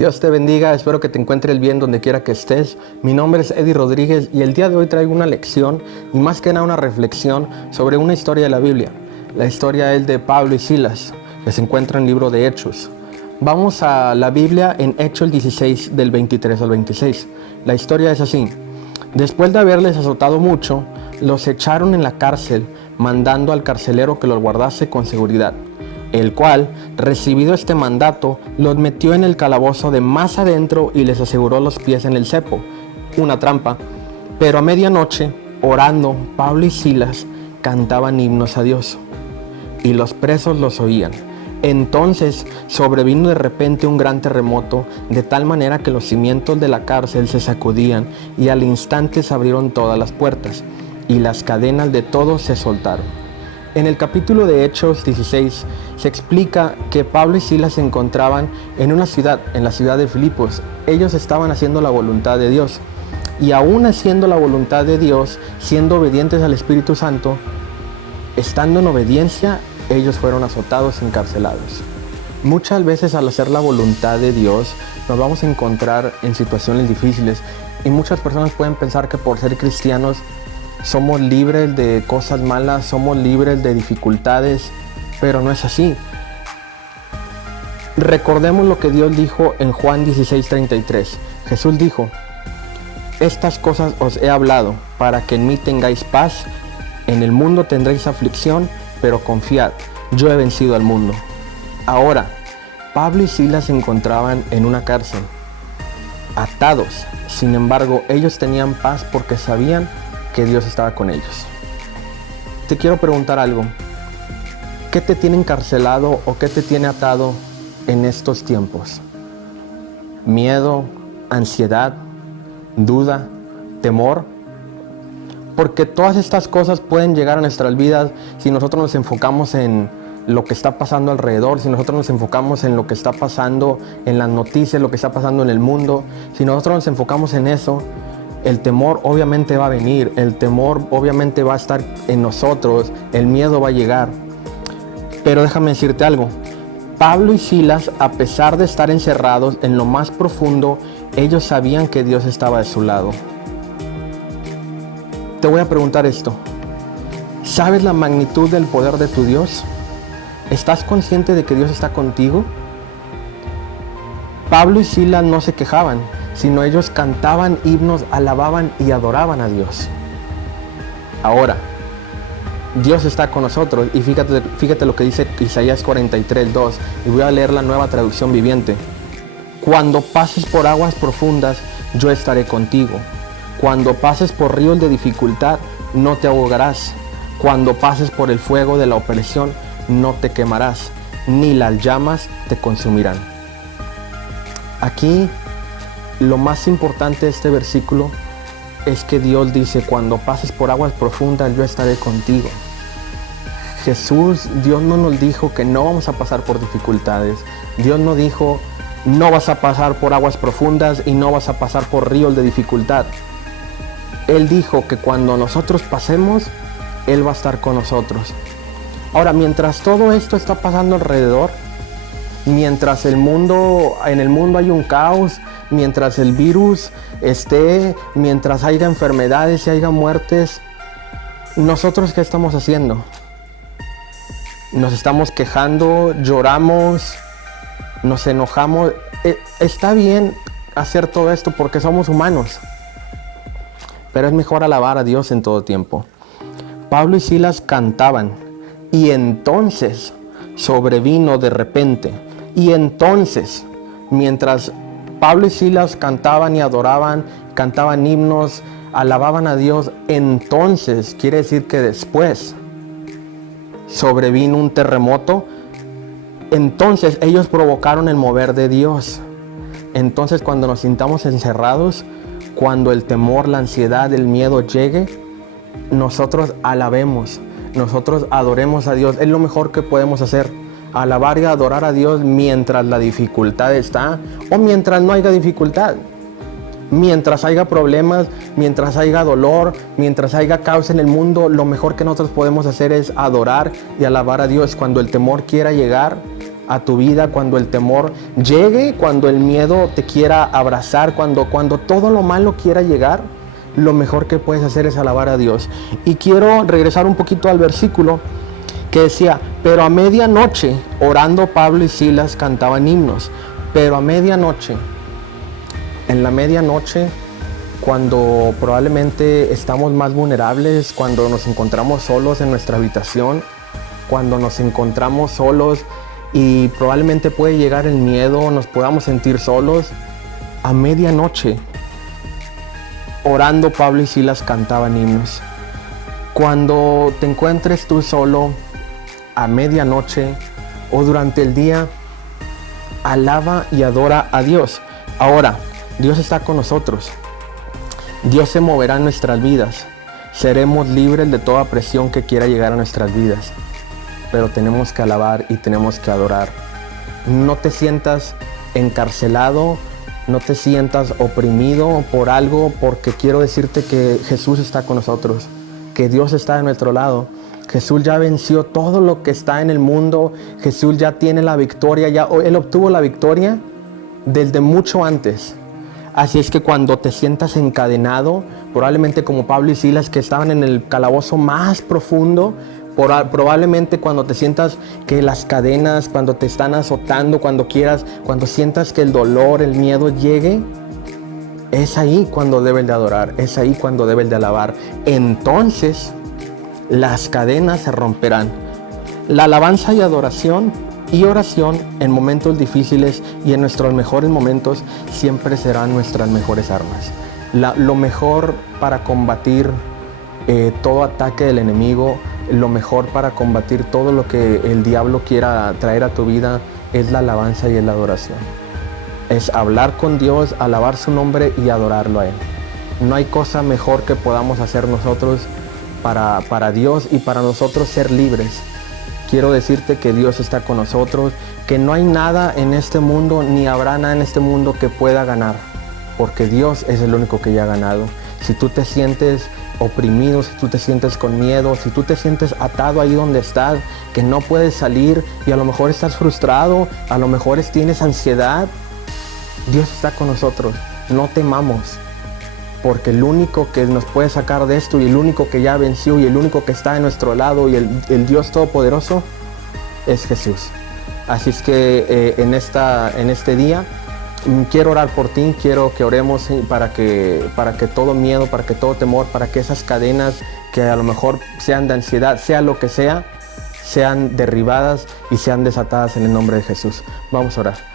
Dios te bendiga, espero que te encuentres bien donde quiera que estés. Mi nombre es Eddie Rodríguez y el día de hoy traigo una lección y más que nada una reflexión sobre una historia de la Biblia. La historia es de Pablo y Silas, que se encuentra en el libro de Hechos. Vamos a la Biblia en Hechos 16 del 23 al 26. La historia es así. Después de haberles azotado mucho, los echaron en la cárcel, mandando al carcelero que los guardase con seguridad, el cual, recibido este mandato, los metió en el calabozo de más adentro y les aseguró los pies en el cepo, una trampa. Pero a medianoche, orando, Pablo y Silas cantaban himnos a Dios, y los presos los oían. Entonces sobrevino de repente un gran terremoto, de tal manera que los cimientos de la cárcel se sacudían, y al instante se abrieron todas las puertas, y las cadenas de todos se soltaron. En el capítulo de Hechos 16 se explica que Pablo y Silas se encontraban en una ciudad, en la ciudad de Filipos. Ellos estaban haciendo la voluntad de Dios, y aún haciendo la voluntad de Dios, siendo obedientes al Espíritu Santo, estando en obediencia, ellos fueron azotados y encarcelados. Muchas veces al hacer la voluntad de Dios nos vamos a encontrar en situaciones difíciles, y muchas personas pueden pensar que por ser cristianos somos libres de cosas malas, somos libres de dificultades, pero no es así. Recordemos lo que Dios dijo en Juan 16:33. Jesús dijo: estas cosas os he hablado, para que en mí tengáis paz. En el mundo tendréis aflicción, pero confiad, yo he vencido al mundo. Ahora, Pablo y Silas se encontraban en una cárcel, atados. Sin embargo, ellos tenían paz porque sabían que Dios estaba con ellos. Te quiero preguntar algo. ¿Qué te tiene encarcelado o qué te tiene atado en estos tiempos? ¿Miedo, ansiedad, duda, temor? Porque todas estas cosas pueden llegar a nuestras vidas si nosotros nos enfocamos en lo que está pasando alrededor, si nosotros nos enfocamos en lo que está pasando en las noticias, lo que está pasando en el mundo. Si nosotros nos enfocamos en eso, el temor obviamente va a venir, el temor obviamente va a estar en nosotros, el miedo va a llegar. Pero déjame decirte algo. Pablo y Silas, a pesar de estar encerrados en lo más profundo, ellos sabían que Dios estaba de su lado. Te voy a preguntar esto. ¿Sabes la magnitud del poder de tu Dios? ¿Estás consciente de que Dios está contigo? Pablo y Silas no se quejaban, sino ellos cantaban himnos, alababan y adoraban a Dios. Ahora, Dios está con nosotros, y fíjate lo que dice Isaías 43:2, y voy a leer la Nueva Traducción Viviente. Cuando pases por aguas profundas, yo estaré contigo. Cuando pases por ríos de dificultad, no te ahogarás. Cuando pases por el fuego de la opresión, no te quemarás, ni las llamas te consumirán. Aquí, lo más importante de este versículo es que Dios dice: cuando pases por aguas profundas, yo estaré contigo. Dios no nos dijo que no vamos a pasar por dificultades. Dios no dijo: no vas a pasar por aguas profundas y no vas a pasar por ríos de dificultad. Él dijo que cuando nosotros pasemos, Él va a estar con nosotros. Ahora, mientras todo esto está pasando alrededor, mientras en el mundo hay un caos, mientras el virus esté, mientras haya enfermedades y haya muertes, ¿nosotros qué estamos haciendo? Nos estamos quejando, lloramos, nos enojamos. Está bien hacer todo esto porque somos humanos, pero es mejor alabar a Dios en todo tiempo. Pablo y Silas cantaban, y entonces sobrevino de repente. Y entonces, mientras Pablo y Silas cantaban y adoraban, cantaban himnos, alababan a Dios, entonces quiere decir que después sobrevino un terremoto. Entonces ellos provocaron el mover de Dios. Entonces, cuando nos sintamos encerrados, cuando el temor, la ansiedad, el miedo llegue, nosotros alabemos, nosotros adoremos a Dios. Es lo mejor que podemos hacer. Alabar y adorar a Dios mientras la dificultad está o mientras no haya dificultad. Mientras haya problemas, mientras haya dolor, mientras haya caos en el mundo, lo mejor que nosotros podemos hacer es adorar y alabar a Dios. Cuando el temor quiera llegar, a tu vida, cuando el temor llegue, cuando el miedo te quiera abrazar, cuando todo lo malo quiera llegar, lo mejor que puedes hacer es alabar a Dios. Y quiero regresar un poquito al versículo que decía, pero a medianoche, orando Pablo y Silas cantaban himnos. Pero a medianoche, en la medianoche, cuando probablemente estamos más vulnerables, cuando nos encontramos solos en nuestra habitación, cuando nos encontramos solos y probablemente puede llegar el miedo, nos podamos sentir solos, a medianoche, orando Pablo y Silas cantaban himnos. Cuando te encuentres tú solo, a medianoche o durante el día, alaba y adora a Dios. Ahora, Dios está con nosotros. Dios se moverá en nuestras vidas. Seremos libres de toda presión que quiera llegar a nuestras vidas. Pero tenemos que alabar y tenemos que adorar. No te sientas encarcelado, no te sientas oprimido por algo, porque quiero decirte que Jesús está con nosotros, que Dios está de nuestro lado. Jesús ya venció todo lo que está en el mundo. Jesús ya tiene la victoria, Él obtuvo la victoria desde mucho antes. Así es que cuando te sientas encadenado, probablemente como Pablo y Silas que estaban en el calabozo más profundo, probablemente cuando te sientas que las cadenas, cuando te están azotando, cuando sientas que el dolor, el miedo llegue, es ahí cuando debes de adorar, es ahí cuando debes de alabar. Entonces las cadenas se romperán. La alabanza y adoración y oración en momentos difíciles y en nuestros mejores momentos siempre serán nuestras mejores armas. Lo mejor para combatir todo ataque del enemigo, lo mejor para combatir todo lo que el diablo quiera traer a tu vida es la alabanza y es la adoración. Es hablar con Dios, alabar su nombre y adorarlo a Él. No hay cosa mejor que podamos hacer nosotros para Dios y para nosotros ser libres. Quiero decirte que Dios está con nosotros, que no hay nada en este mundo, ni habrá nada en este mundo que pueda ganar, porque Dios es el único que ya ha ganado. Si tú te sientes oprimido, si tú te sientes con miedo, si tú te sientes atado ahí donde estás, que no puedes salir y a lo mejor estás frustrado, a lo mejor tienes ansiedad, Dios está con nosotros. No temamos, porque el único que nos puede sacar de esto y el único que ya venció y el único que está de nuestro lado y el Dios Todopoderoso es Jesús. Así es que en este día quiero orar por ti, quiero que oremos para que todo miedo, para que todo temor, para que esas cadenas que a lo mejor sean de ansiedad, sea lo que sea, sean derribadas y sean desatadas en el nombre de Jesús. Vamos a orar.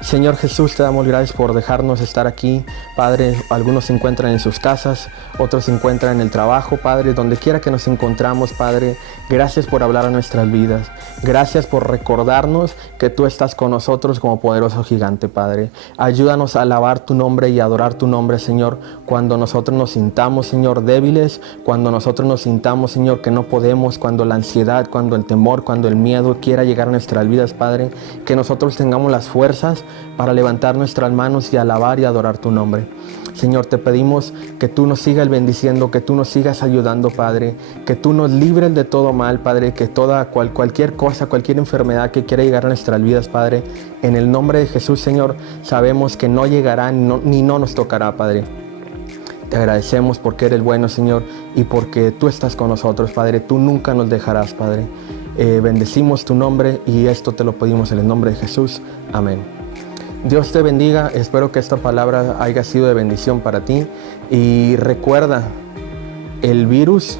Señor Jesús, te damos gracias por dejarnos estar aquí. Padre, algunos se encuentran en sus casas, otros se encuentran en el trabajo, Padre, donde quiera que nos encontramos, Padre. Gracias por hablar a nuestras vidas. Gracias por recordarnos que tú estás con nosotros como poderoso gigante, Padre. Ayúdanos a alabar tu nombre y adorar tu nombre, Señor, cuando nosotros nos sintamos, Señor, débiles, cuando nosotros nos sintamos, Señor, que no podemos, cuando la ansiedad, cuando el temor, cuando el miedo quiera llegar a nuestras vidas, Padre, que nosotros tengamos las fuerzas para levantar nuestras manos y alabar y adorar tu nombre. Señor, te pedimos que tú nos sigas bendiciendo, que tú nos sigas ayudando, Padre, que tú nos libres de todo mal, Padre, que cualquier cosa, cualquier enfermedad que quiera llegar a nuestras vidas, Padre, en el nombre de Jesús, Señor, sabemos que no llegará ni no nos tocará, Padre. Te agradecemos porque eres bueno, Señor, y porque tú estás con nosotros, Padre. Tú nunca nos dejarás, Padre. Bendecimos tu nombre y esto te lo pedimos en el nombre de Jesús. Amén. Dios te bendiga, espero que esta palabra haya sido de bendición para ti y recuerda, el virus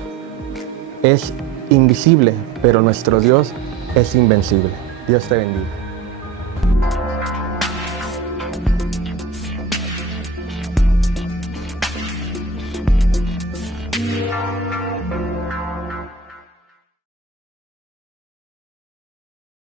es invisible, pero nuestro Dios es invencible. Dios te bendiga.